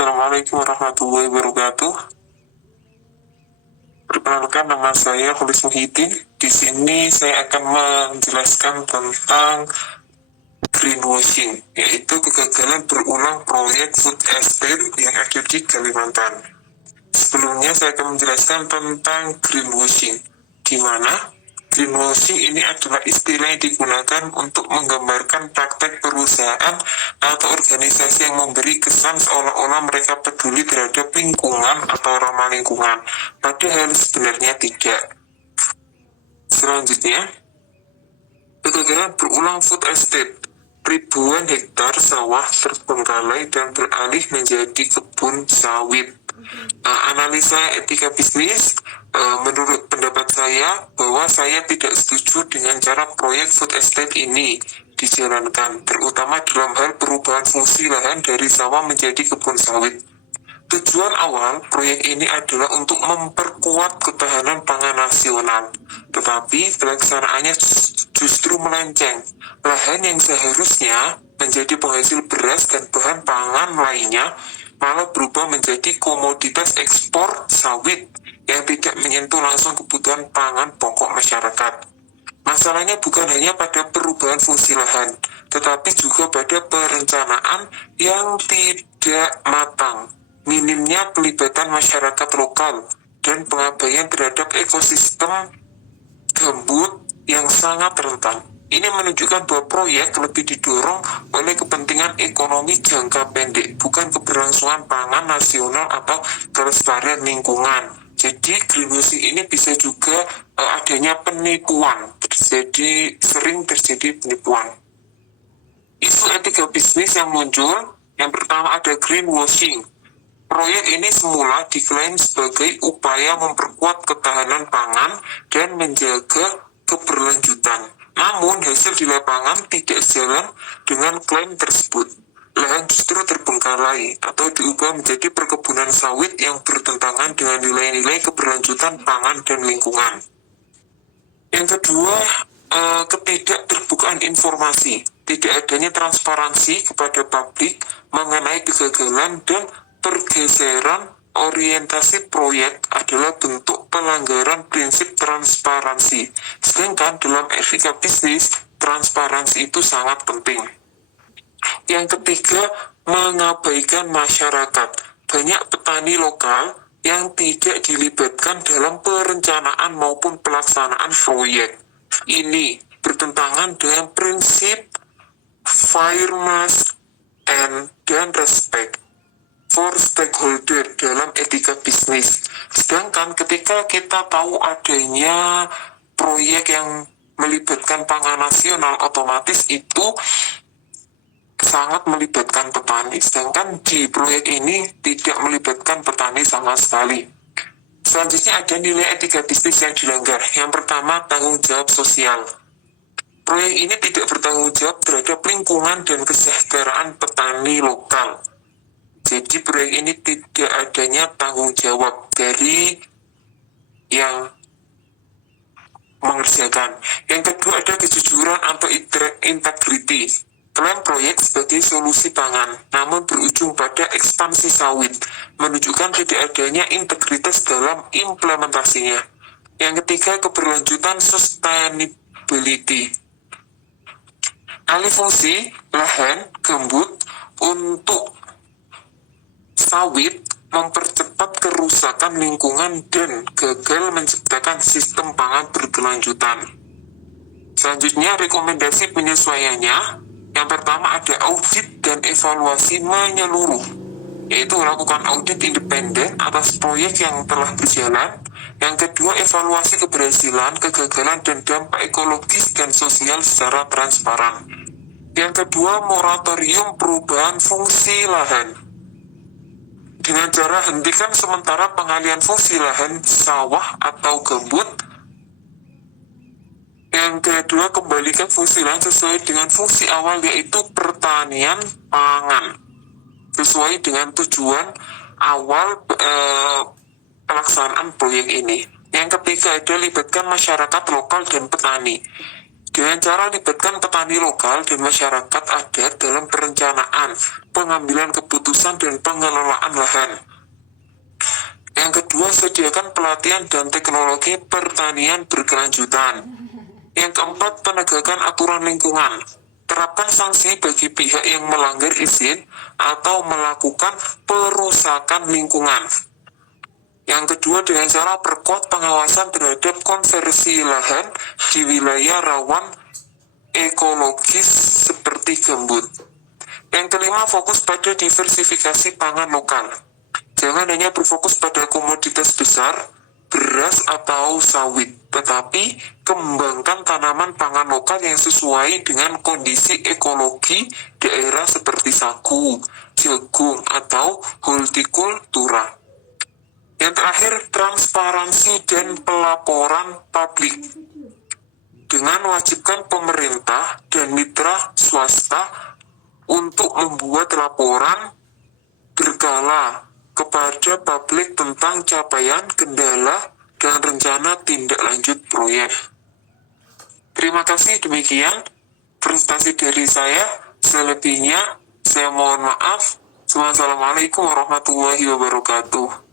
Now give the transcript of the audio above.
Assalamualaikum warahmatullahi wabarakatuh. Perkenalkan, nama saya Khulis Muhyiddin. Di sini saya akan menjelaskan tentang greenwashing, yaitu kegagalan berulang proyek food estate yang ada di Kalimantan. Sebelumnya saya akan menjelaskan tentang greenwashing, di mana greenwashing ini adalah istilah yang digunakan untuk menggambarkan praktek perusahaan atau organisasi yang memberi kesan seolah-olah mereka peduli terhadap lingkungan atau ramah lingkungan, padahal sebenarnya tidak. Selanjutnya, kegagalan berulang food estate. Ribuan hektar sawah terbengkalai dan beralih menjadi kebun sawit. Analisa etika bisnis, menurut pendapat saya bahwa saya tidak setuju dengan cara proyek food estate ini dijalankan, terutama dalam hal perubahan fungsi lahan dari sawah menjadi kebun sawit. Tujuan awal proyek ini adalah untuk memperkuat ketahanan pangan nasional, tetapi pelaksanaannya justru melenceng. Lahan yang seharusnya menjadi penghasil beras dan bahan pangan lainnya malah berubah menjadi komoditas ekspor sawit yang tidak menyentuh langsung kebutuhan pangan pokok masyarakat. Masalahnya bukan hanya pada perubahan fungsi lahan, tetapi juga pada perencanaan yang tidak matang, minimnya pelibatan masyarakat lokal, dan pengabaian terhadap ekosistem gambut yang sangat rentan. Ini menunjukkan bahwa proyek lebih didorong oleh kepentingan ekonomi jangka pendek, bukan keberlangsungan pangan nasional atau kelestarian lingkungan. Jadi greenwashing ini bisa juga adanya penipuan, sering terjadi penipuan. Isu etika bisnis yang muncul, yang pertama ada greenwashing. Proyek ini semula diklaim sebagai upaya memperkuat ketahanan pangan dan menjaga keberlanjutan. Namun hasil di lapangan tidak sejalan dengan klaim tersebut. Lahan justru terbengkalai atau diubah menjadi perkebunan sawit yang bertentangan dengan nilai-nilai keberlanjutan pangan dan lingkungan. Yang kedua, ketidakterbukaan informasi. Tidak adanya transparansi kepada publik mengenai kegagalan dan pergeseran orientasi proyek adalah bentuk pelanggaran prinsip transparansi. Sedangkan dalam etika bisnis, transparansi itu sangat penting. Yang ketiga, mengabaikan masyarakat. Banyak petani lokal yang tidak dilibatkan dalam perencanaan maupun pelaksanaan proyek. Ini bertentangan dengan prinsip fairness dan respect for stakeholder dalam etika bisnis. Sedangkan ketika kita tahu adanya proyek yang melibatkan pangan nasional, otomatis itu sangat melibatkan petani. Sedangkan di proyek ini tidak melibatkan petani sama sekali. Selanjutnya ada nilai etika bisnis yang dilanggar. Yang pertama, tanggung jawab sosial. Proyek ini tidak bertanggung jawab terhadap lingkungan dan kesejahteraan petani lokal. Jadi proyek ini tidak adanya tanggung jawab dari yang mengerjakan. Yang kedua ada kejujuran atau integriti. Klaim proyek sebagai solusi pangan, namun berujung pada ekspansi sawit, menunjukkan tidak adanya integritas dalam implementasinya. Yang ketiga, keberlanjutan sustainability. Alih fungsi lahan gambut untuk sawit mempercepat kerusakan lingkungan dan gagal menciptakan sistem pangan berkelanjutan. Selanjutnya, rekomendasi penyesuaiannya. Yang pertama ada audit dan evaluasi menyeluruh, yaitu melakukan audit independen atas proyek yang telah berjalan. Yang kedua, evaluasi keberhasilan, kegagalan, dan dampak ekologis dan sosial secara transparan. Yang kedua, moratorium perubahan fungsi lahan. Dengan cara hentikan sementara pengalihan fungsi lahan sawah atau gambut. Yang kedua, kembalikan fungsi lahan sesuai dengan fungsi awal, yaitu pertanian pangan, sesuai dengan tujuan awal pelaksanaan proyek ini. Yang ketiga, ada libatkan masyarakat lokal dan petani. Dengan cara libatkan petani lokal dan masyarakat adat dalam perencanaan, pengambilan keputusan, dan pengelolaan lahan. Yang kedua, sediakan pelatihan dan teknologi pertanian berkelanjutan. Yang keempat, penegakan aturan lingkungan. Terapkan sanksi bagi pihak yang melanggar izin atau melakukan perusakan lingkungan. Yang kedua, dengan cara perkuat pengawasan terhadap konversi lahan di wilayah rawan ekologis seperti gambut. Yang kelima, fokus pada diversifikasi pangan lokal. Jangan hanya berfokus pada komoditas besar, beras atau sawit, tetapi kembangkan tanaman pangan lokal yang sesuai dengan kondisi ekologi daerah seperti sagu, jagung, atau hortikultura. Yang terakhir, transparansi dan pelaporan publik. Dengan mewajibkan pemerintah dan mitra swasta untuk membuat laporan berkala kepada publik tentang capaian, kendala, dan rencana tindak lanjut proyek. Terima kasih, demikian presentasi dari saya. Selebihnya, saya mohon maaf. Wassalamualaikum warahmatullahi wabarakatuh.